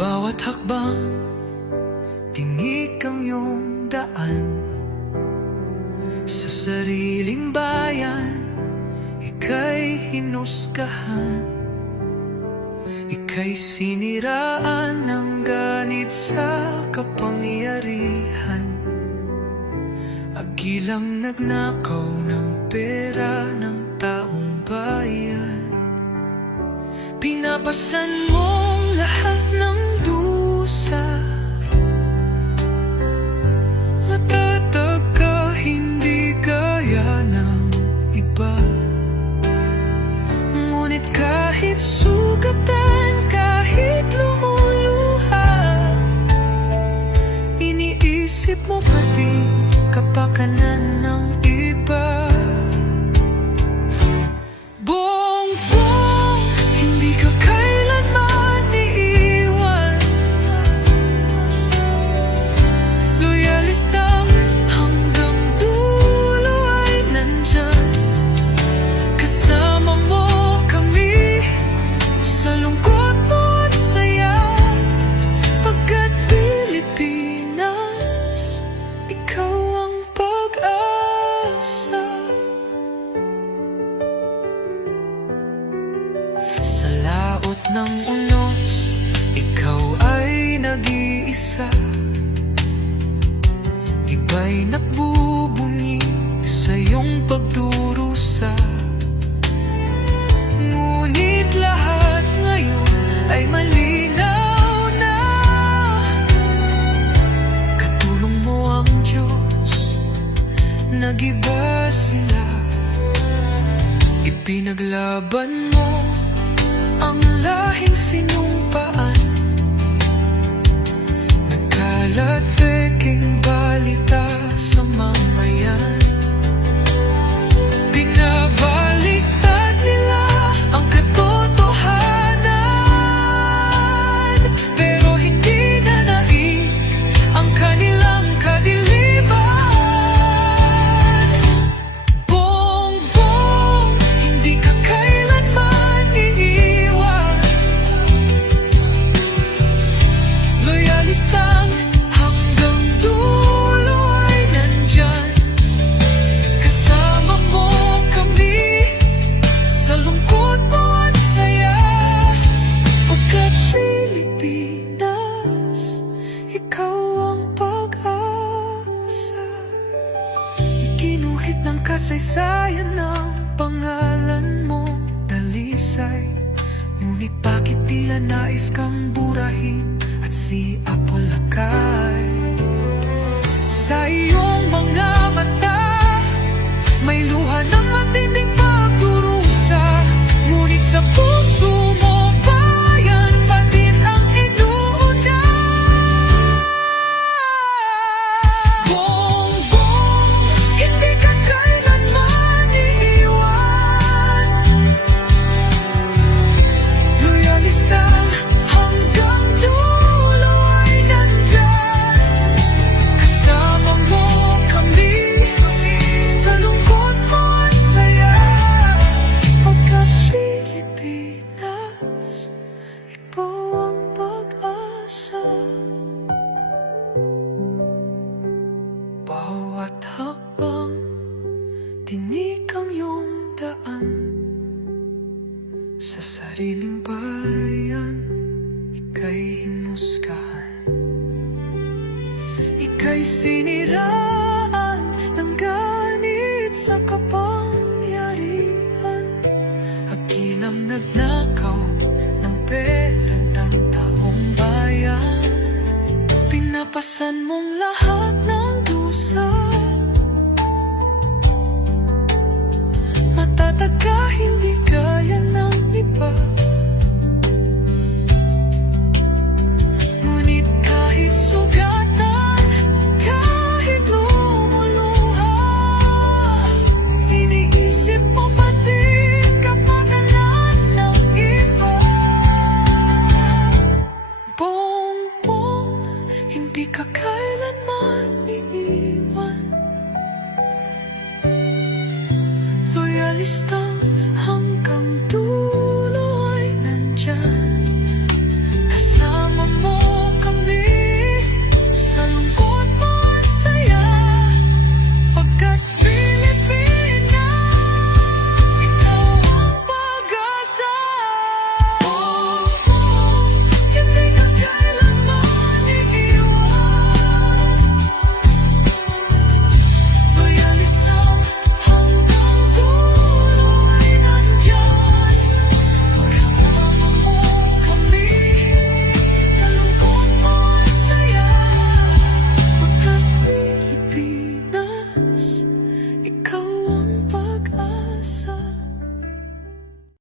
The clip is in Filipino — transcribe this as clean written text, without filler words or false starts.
Bawat hakbang, tinik ang iyong daan. Sa sariling bayan, ika'y hinusgahan. Ika'y siniraan ng ganit sa kapangyarihan. Agilang nagnakaw ng pera ng taong bayan. Pinapasan mong lahat ng dusa. Matatag ka, hindi gaya ng iba. Ngunit kahit sugatan, kahit lumuluha, iniisip mo pa din kapakanan ng iba. Bongbong, hindi ka kailanman iiwan. Loyalista hanggang dulo ay nandyan. Kasama mo kami sa lungkot mo at saya. Pagkat Pilipinas, ikaw ang pag-asa. Sa laot ng unos, ikaw ay nag-iisa. Iba'y nagbubunyi sa iyong pagdurusa. Ngunit lahat ngayon ay malinaw na. Katulong mo ang Diyos, nag-iba sila. Ipinaglaban mo ang lahing sinumpaan. Nagkalat peking balita sa mamayan. Binabaliktad nila ang katotohanan, pero hindi na naig ang kanilang kadiliman. Bongbong, hindi ka kailanman iiwan. Loyalistang hanggang dulo ay nandyan. Kasama mo kami sa lungkot mo at saya. Pagkat Pilipinas, ikaw ang pag-asa. Iginuhit ng kasaysayan ng pangalan mo, dalisay. Ngunit bakit tila nais kang burahin at siapolakay? Sa iyong mga mata, may luha ng matinding pagdurusa. Ngunit sa puso mo, bayan pa din ang inuuna. Bongbong, hindi ka kailanman iiwan. Loyalista hanggang dulo ay nandyan. Kasama mo kami sa lungkot mo at saya. Pagkat Pilipinas, ikaw ang pag-asa. Bawat hakbang, tinik ang iyong daan. Sa sariling bayan, ika'y hinusgahan. Ika'y siniraan ng ganit sa kapangyarihan. Agilang nagnakaw ng pera ng taong bayan. Pinapasan mong lahat